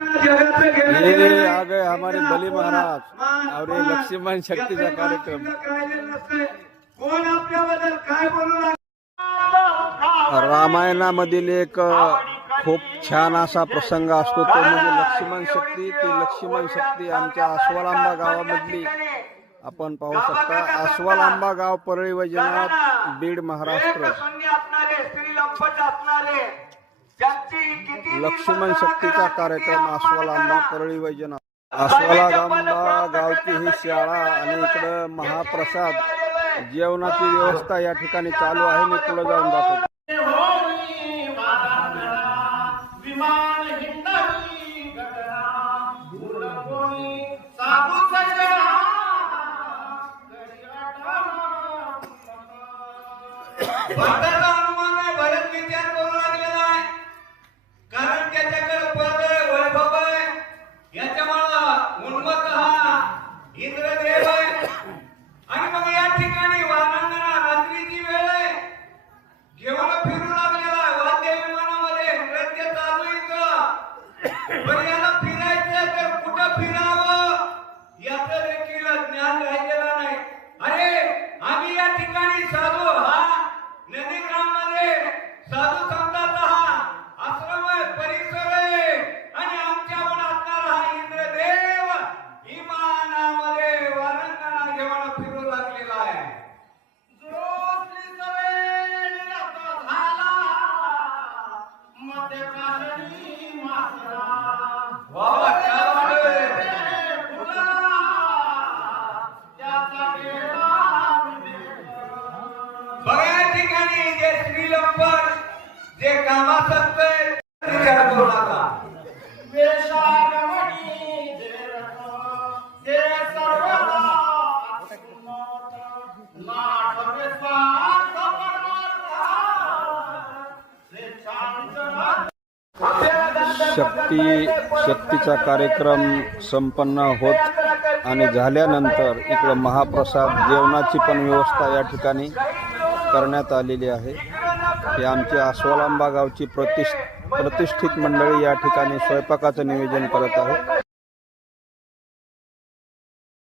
ये आ गए हमारे बली महाराज और ये लक्ष्मण शक्ति का कार्यक्रम। रामायणामधील एक खूप छान असा प्रसंग असतो तो म्हणजे लक्ष्मण शक्ती। ती लक्ष्मण शक्ती आमच्या अस्वलांबा गावामधली आपण पाहू शकता। अस्वलांबा गाव परळी वैजनाथ बीड महाराष्ट्र। लक्ष्मण शक्तीचा कार्यक्रम अस्वलांबा परळी वैजनाथ। अस्वलांबा गावची ही शाळा आणि इकडे महाप्रसाद जेवणाची व्यवस्था या ठिकाणी चालू आहे। मी पुढे जाऊन दाखवतो। भारताचा अनुमान आहे, बरेच विचार करू लागलेला आहे, कारण त्याच्याकडे पद आहे, वैभव आहे, याच्यामुळे उन्मत्त हा इंद्रदेव आहे। आणि मग या ठिकाणी वानंगणा रात्रीची वेळ आहे, घेऊन फिरू लागलेला आहे, वाद्य विमानामध्ये नृत्य चालू इथं। पण याला फिरायचं तर कुठं फिरावं याचं देखील ज्ञान राहिलेलं नाही। अरे आम्ही या ठिकाणी साधू हा नंदीग्राम मध्ये साधू संतांचा हा आश्रम आहे, परिसर आहे, आणि आमच्यावर असणारा हा इंद्रदेव विमानामध्ये वारंगणा घेऊन फिरू लागलेला आहे। बऱ्याच ठिकाणी जे श्रीलंकर जे कामात असते विचार करू नका। शक्तीचा कार्यक्रम संपन्न होत आणि झाल्यानंतर इकडे महाप्रसाद जेवणाची पण व्यवस्था या ठिकाणी करण्यात आलेली आहे। ही आमची अस्वलांबा गावची प्रतिष्ठित मंडळी या ठिकाणी स्वयंपाकाचं नियोजन करत आहे।